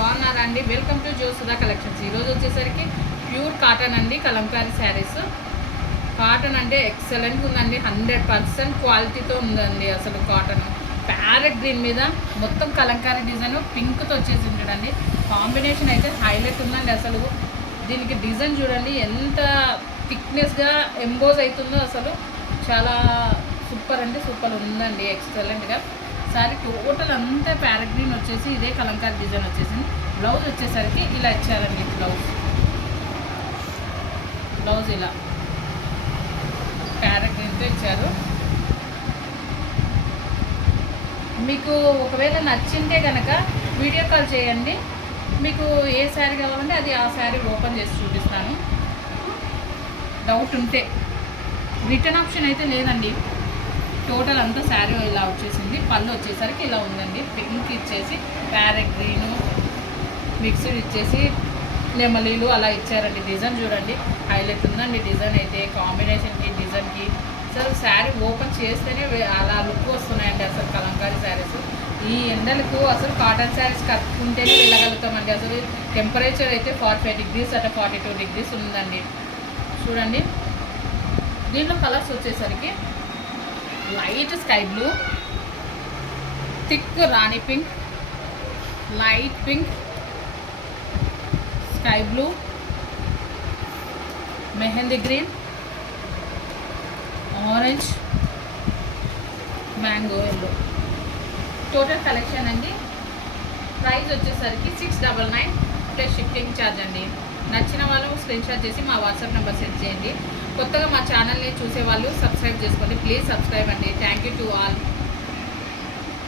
బాగున్నారా అండి? Welcome to Josuda collections. ఈరోజు వచ్చేసరికి ప్యూర్ కాటన్ అండి, కలంకారీ శారీస్. కాటన్ అంటే ఎక్సలెంట్గా ఉందండి, 100% క్వాలిటీతో ఉందండి. అసలు కాటన్ ప్యారెట్ గ్రీన్ మీద మొత్తం కలంకారీ డిజైన్ పింక్తో వచ్చేసి చూడండి. కాంబినేషన్ అయితే హైలైట్ ఉందండి. అసలు దీనికి డిజైన్ చూడండి ఎంత థిక్నెస్గా ఎంబోజ్ అవుతుందో, అసలు చాలా సూపర్ అంటే సూపర్ ఉందండి, ఎక్సలెంట్గా. సారీ టోటల్ అంతా ప్యారెట్ గ్రీన్ వచ్చేసి ఇదే కలంకారీ డిజైన్ వచ్చేసింది. బ్లౌజ్ వచ్చేసరికి ఇలా ఇచ్చారండి. బ్లౌజ్ ఇలా ప్యారెట్ గ్రీన్తో ఇచ్చారు. మీకు ఒకవేళ నచ్చింటే కనుక వీడియో కాల్ చేయండి. మీకు ఏ శారీ కావాలంటే అది ఆ శారీ ఓపెన్ చేసి చూపిస్తాను. డౌట్ ఉంటే రిటర్న్ ఆప్షన్ అయితే లేదండి. టోటల్ అంతా శారీ ఇలా వచ్చేసింది. పళ్ళు వచ్చేసరికి ఇలా ఉందండి. పింక్ ఇచ్చేసి ప్యారెట్ గ్రీను మిక్స్డ్ ఇచ్చేసి నెమలీలు అలా ఇచ్చారండి. డిజైన్ చూడండి హైలైట్ ఉందండి. డిజైన్ అయితే కాంబినేషన్కి డిజైన్కి అసలు శారీ ఓపెన్ చేస్తేనే అలా లుక్ వస్తున్నాయండి. అసలు కలంకారీ శారీస్ ఈ ఎండలకు అసలు కాటన్ శారీస్ కట్టుకుంటేనే వెళ్ళగలుగుతామండి. అసలు టెంపరేచర్ అయితే 45 degrees అట్లా 42 degrees ఉందండి. చూడండి దీంట్లో కలర్స్ వచ్చేసరికి light sky blue, thick rani pink, light pink, sky blue, mehndi green, orange, mango yellow. Total collection అండి. ప్రైస్ వచ్చేసరికి 699 ప్లస్ షిప్పింగ్ ఛార్జ్ అండి. నచ్చిన వాళ్ళు స్క్రీన్ షాట్ చేసి మా వాట్సాప్ నెంబర్ సెండ్ చేయండి. కొత్తగా మా ఛానల్ని చూసే వాళ్ళు సబ్స్క్రైబ్ చేసుకోండి. ప్లీజ్ సబ్స్క్రైబ్ అండి. Thank you to all.